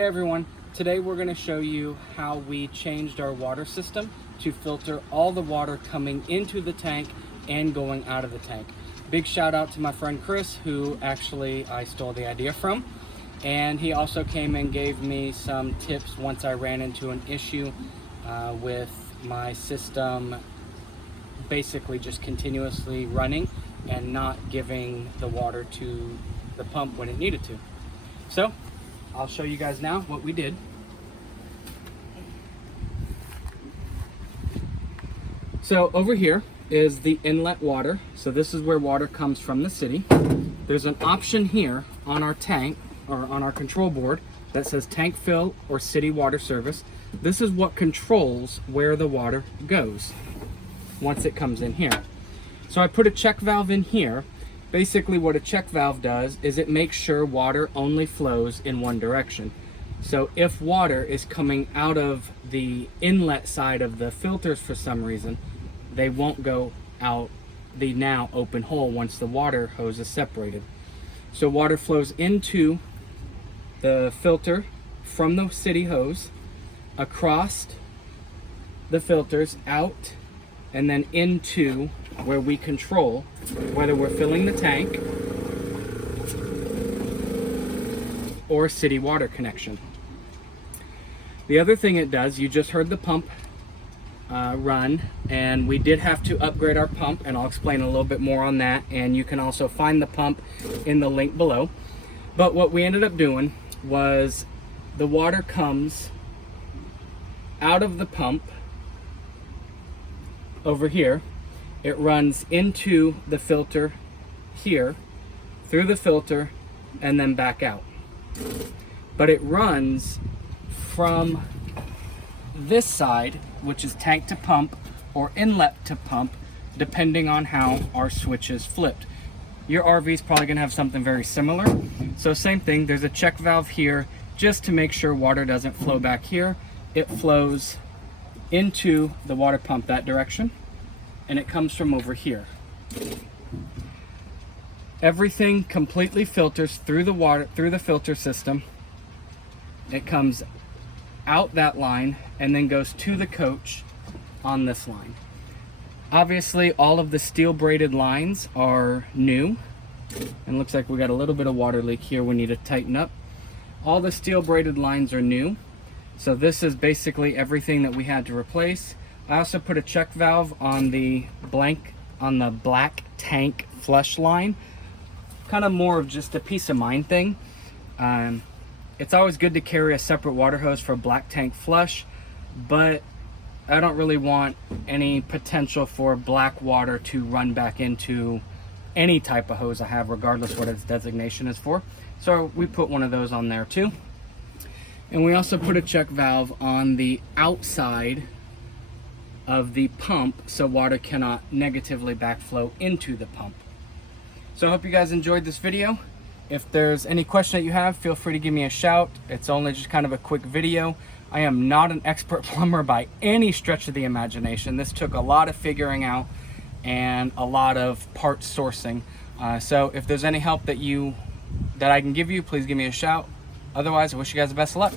Hey everyone, today we're going to show you how we changed our water system to filter all the water coming into the tank and going out of the tank. Big shout out to my friend Chris, who actually I stole the idea from, and he also came and gave me some tips once I ran into an issue with my system basically just continuously running and not giving the water to the pump when it needed to. So I'll show you guys now what we did. So over here is the inlet water. So this is where water comes from the city. There's an option here on our tank or on our control board that says tank fill or city water service. This is what controls where the water goes once it comes in here. So I put a check valve in here. Basically what a check valve does is it makes sure water only flows in one direction. So if water is coming out of the inlet side of the filters for some reason, they won't go out the now open hole once the water hose is separated. So water flows into the filter from the city hose, across the filters, out, and then into where we control whether we're filling the tank or city water connection. The other thing it does, you just heard the pump run, and we did have to upgrade our pump, and I'll explain a little bit more on that, and you can also find the pump in the link below. But what we ended up doing was the water comes out of the pump over here. It runs into the filter here, through the filter, and then back out. But it runs from this side, which is tank to pump or inlet to pump, depending on how our switch is flipped. Your RV is probably going to have something very similar. So same thing, there's a check valve here just to make sure water doesn't flow back here. It flows into the water pump that direction, and it comes from over here. Everything completely filters through the water, through the filter system. It comes out that line and then goes to the coach on this line. Obviously all of the steel braided lines are new, and looks like we got a little bit of water leak here we need to tighten up. All the steel braided lines are new, so this is basically everything that we had to replace. I also put a check valve on the black tank flush line, kind of more of just a peace of mind thing. It's always good to carry a separate water hose for black tank flush, but I don't really want any potential for black water to run back into any type of hose I have, regardless what its designation is for. So we put one of those on there too. And we also put a check valve on the outside of the pump so water cannot negatively backflow into the pump. So I hope you guys enjoyed this video. If there's any question that you have, feel free to give me a shout. It's only just kind of a quick video. I am not an expert plumber by any stretch of the imagination. This took a lot of figuring out and a lot of part sourcing. So if there's any help that I can give you, please give me a shout. Otherwise, I wish you guys the best of luck.